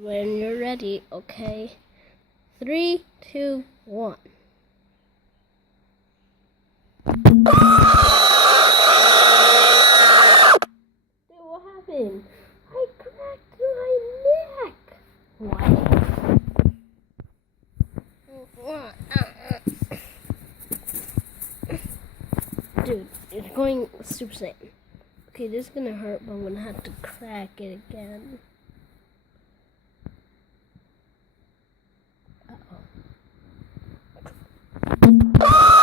When you're ready, okay? 3, 2, 1. Dude, what happened? I cracked my neck. What? Dude, it's going Super Saiyan. Okay, this is gonna hurt, but I'm gonna have to crack it again. Uh-oh.